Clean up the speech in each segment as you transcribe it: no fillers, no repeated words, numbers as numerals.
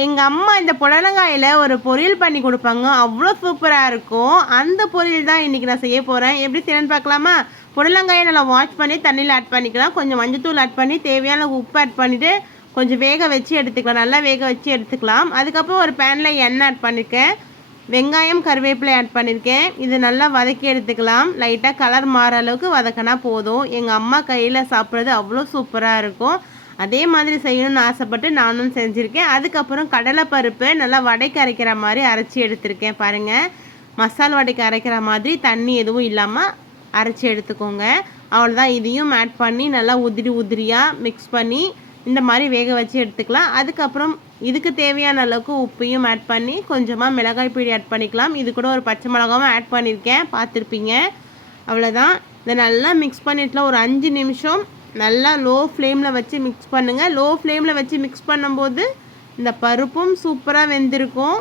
எங்கள் அம்மா இந்த புடலங்காயில் ஒரு பொரியல் பண்ணி கொடுப்பாங்க, அவ்வளோ சூப்பராக இருக்கும். அந்த பொரியல் தான் இன்றைக்கி நான் செய்ய போகிறேன். எப்படி செய்யணும்னு பார்க்கலாமா? புடலங்காயை நல்லா வாஷ் பண்ணி தண்ணியில் ஆட் பண்ணிக்கலாம். கொஞ்சம் மஞ்சத்தூள் ஆட் பண்ணி தேவையான உப்பு ஆட் பண்ணிவிட்டு கொஞ்சம் வேக வச்சு எடுத்துக்கலாம். நல்லா வேக வச்சு எடுத்துக்கலாம். அதுக்கப்புறம் ஒரு பேனில் எண்ணெய் ஆட் பண்ணியிருக்கேன். வெங்காயம் கருவேப்பிலை ஆட் பண்ணியிருக்கேன். இது நல்லா வதக்கி எடுத்துக்கலாம். லைட்டாக கலர் மாற அளவுக்கு வதக்கினா போதும். எங்கள் அம்மா கையில் சாப்பிட்றது அவ்வளோ சூப்பராக இருக்கும். அதே மாதிரி செய்யணும்னு ஆசைப்பட்டு நானும் செஞ்சுருக்கேன். அதுக்கப்புறம் கடலைப்பருப்பு நல்லா வடைக்கு அரைக்கிற மாதிரி அரைச்சி எடுத்திருக்கேன் பாருங்கள். மசால் வடைக்கு அரைக்கிற மாதிரி தண்ணி எதுவும் இல்லாமல் அரைச்சி எடுத்துக்கோங்க. அவ்வளோதான். இதையும் ஆட் பண்ணி நல்லா உதிரியாக மிக்ஸ் பண்ணி இந்த மாதிரி வேக வச்சு எடுத்துக்கலாம். அதுக்கப்புறம் இதுக்கு தேவையான அளவுக்கு உப்பையும் ஆட் பண்ணி கொஞ்சமாக மிளகாய் பொடி ஆட் பண்ணிக்கலாம். இது கூட ஒரு பச்சை மிளகாவும் ஆட் பண்ணியிருக்கேன், பார்த்துருப்பீங்க. அவ்வளோதான். இதை நல்லா மிக்ஸ் பண்ணிட்டுலாம் ஒரு 5 நிமிஷம் நல்லா லோ ஃப்ளேமில் வச்சு மிக்ஸ் பண்ணுங்கள். லோ ஃப்ளேமில் வச்சு மிக்ஸ் பண்ணும்போது இந்த பருப்பும் சூப்பராக வெந்திருக்கும்.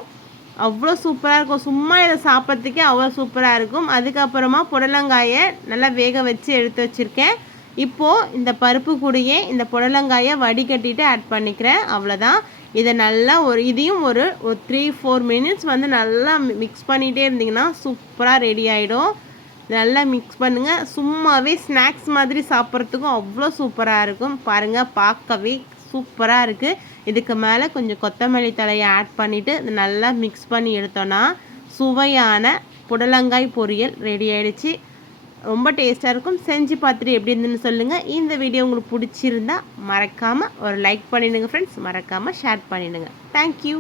அவ்வளோ சூப்பராக இருக்கும். சும்மா இதை சாப்பிட்றதுக்கே அவ்வளோ சூப்பராக இருக்கும். அதுக்கப்புறமா புடலங்காயை நல்லா வேக வச்சு எடுத்து வச்சுருக்கேன். இப்போது இந்த பருப்பு கூடயே இந்த புடலங்காயை வடிகட்டிட்டு ஆட் பண்ணிக்கிறேன். அவ்வளோதான். இதை நல்லா இதையும் ஒரு 3-4 மினிட்ஸ் வந்து நல்லா மிக்ஸ் பண்ணிகிட்டே இருந்திங்கன்னா சூப்பராக ரெடி ஆகிடும். நல்லா மிக்ஸ் பண்ணுங்கள். சும்மாவே ஸ்நாக்ஸ் மாதிரி சாப்பிட்றதுக்கும் அவ்வளோ சூப்பராக இருக்கும். பாருங்கள், பார்க்கவே சூப்பராக இருக்குது. இதுக்கு மேலே கொஞ்சம் கொத்தமல்லி தழையை ஆட் பண்ணிவிட்டு நல்லா மிக்ஸ் பண்ணி எடுத்தோன்னா சுவையான புடலங்காய் பொரியல் ரெடி ஆகிடுச்சு. ரொம்ப டேஸ்ட்டாக இருக்கும். செஞ்சு பார்த்துட்டு எப்படி இருந்துன்னு சொல்லுங்கள். இந்த வீடியோ உங்களுக்கு பிடிச்சிருந்தா மறக்காமல் ஒரு லைக் பண்ணிடுங்க ஃப்ரெண்ட்ஸ். மறக்காமல் ஷேர் பண்ணிடுங்க. தேங்க்யூ.